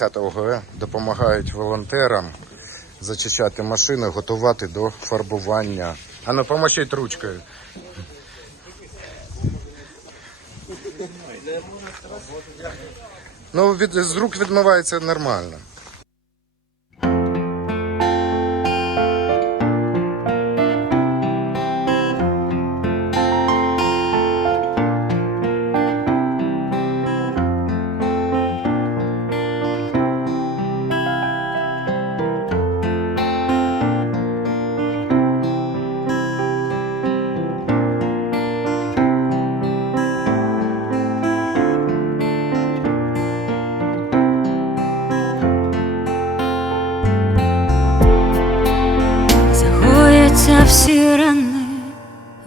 10 ОГЕ допомагають волонтерам зачищати машини, готувати до фарбування. А ну помощіть ручкою. Ну, від, з рук відмивається нормально.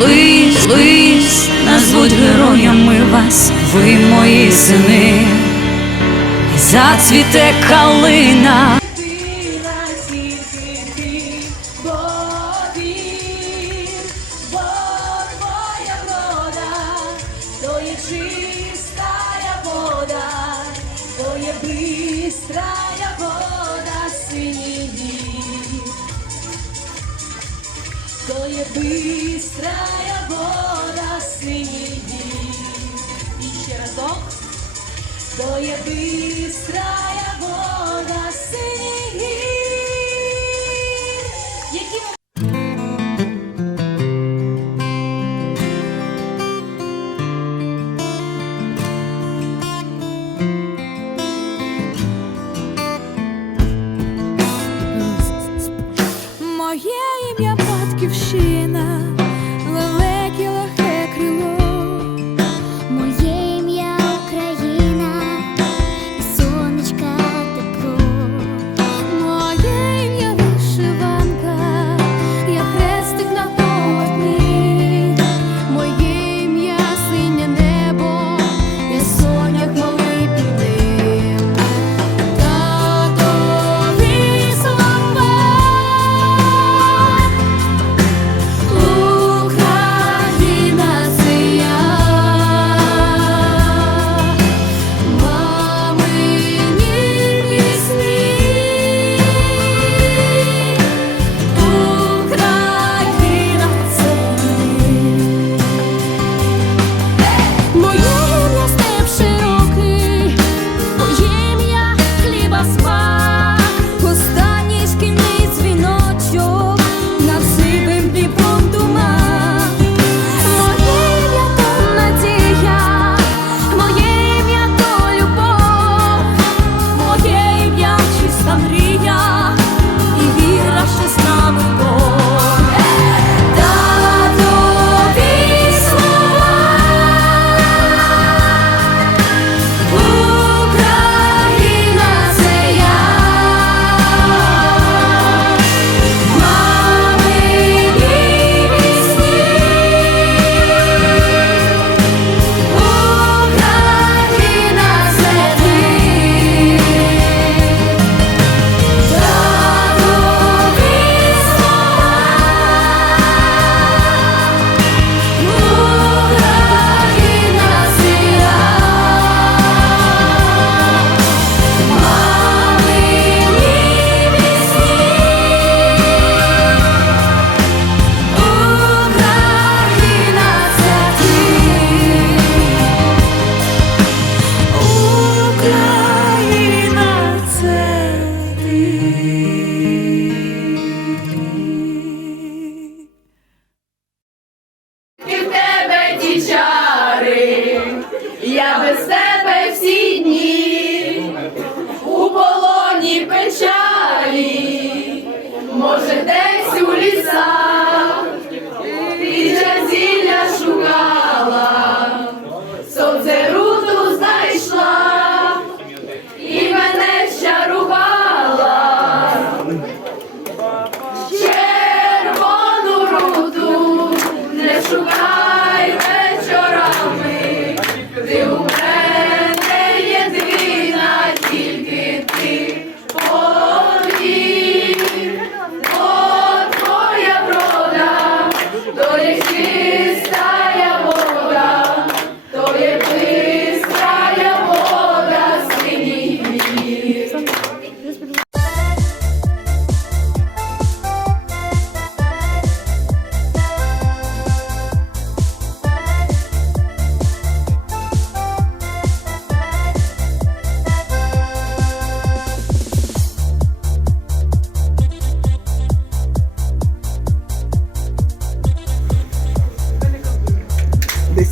Колись, колись назвуть героями вас, ви мої сини, зацвіте калина. Чистая вода, то є бистрая вода синій. То є бистрая вода синій. І ще разок. То є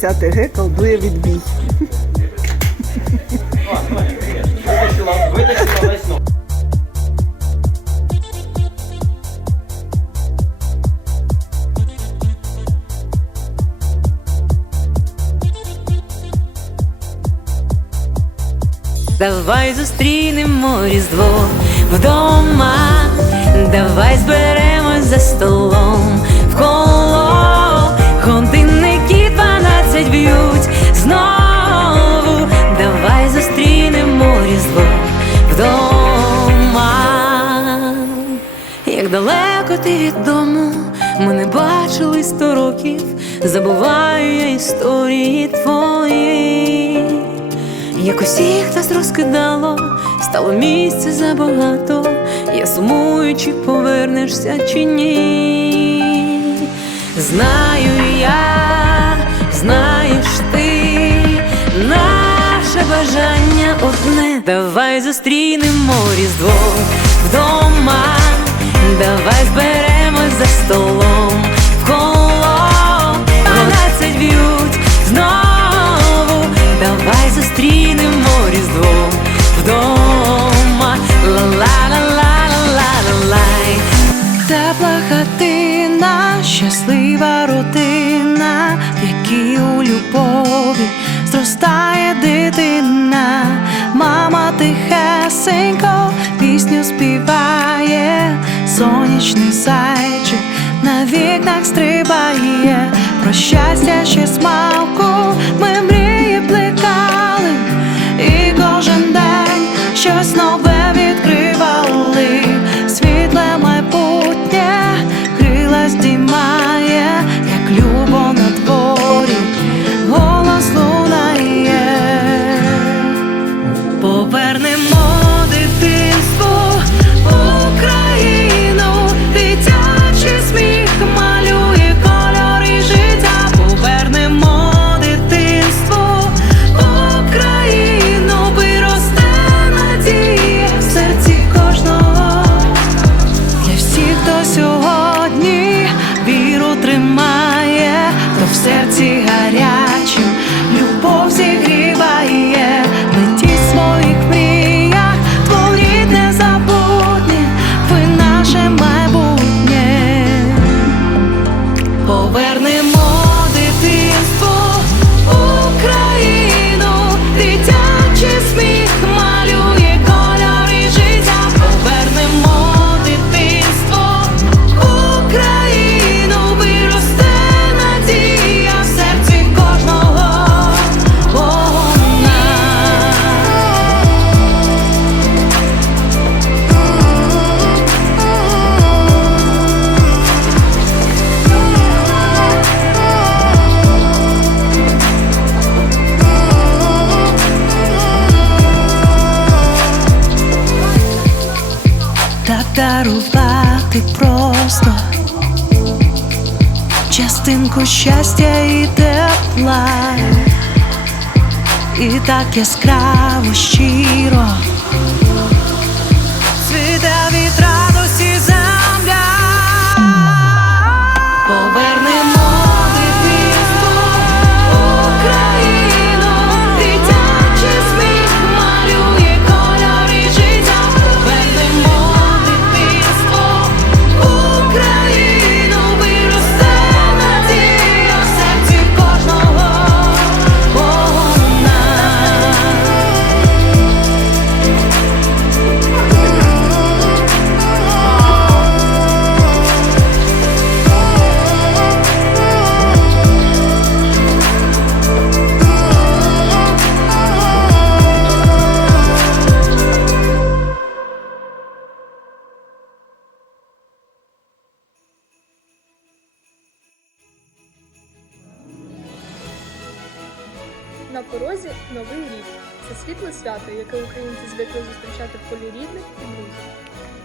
10 Г колдує відбій. Витащила весь ног. Давай зустрінемо різдво вдома, давай зберемось за столом. Ти від дому, ми не бачили сто років, забуваю я історії твої. Як усіх нас розкидало, стало місця забагато. Я сумую, чи повернешся, чи ні. Знаю я, знаєш ти, наше бажання одне. Давай зустрінемо Різдво вдома, давай зберемось за столом в коло, дванадцять б'ють знову, давай зустрінемо Різдво вдома. Ла-ла-ла-ла-ла-ла-лай. Тепла хатина, щаслива родина, в якій у любові зростає дитина, мама тихесенько пісню співає, сонячний зайчик на вікнах стрибає, про щастя ще смалку ми мрії плекали, і кожен день щось нове частинку щастя і тепла, і так яскраво щиро. Світа від яке українці звикли зустрічати в колі рідних і друзів.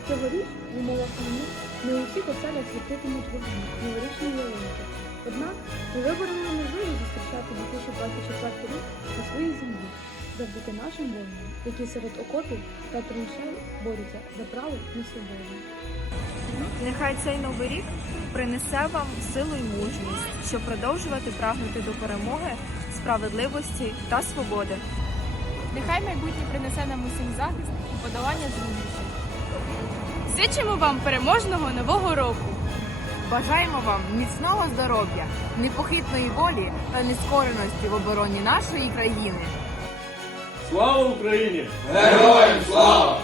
Цьогоріч умовах війни не у всіх оселях світитимуть вогні новорічні ялинки. Однак ми вибороли можливість зустрічати 2024 рік на своїй землі завдяки нашим воїнам, які серед окопів та траншей борються за право на свободу. Нехай цей новий рік принесе вам силу й мужність, щоб продовжувати прагнути до перемоги, справедливості та свободи. Нехай майбутнє принесе нам усім захист і подолання труднощів. Зичимо вам переможного нового року! Бажаємо вам міцного здоров'я, непохитної волі та нескореності в обороні нашої країни. Слава Україні! Героям слава!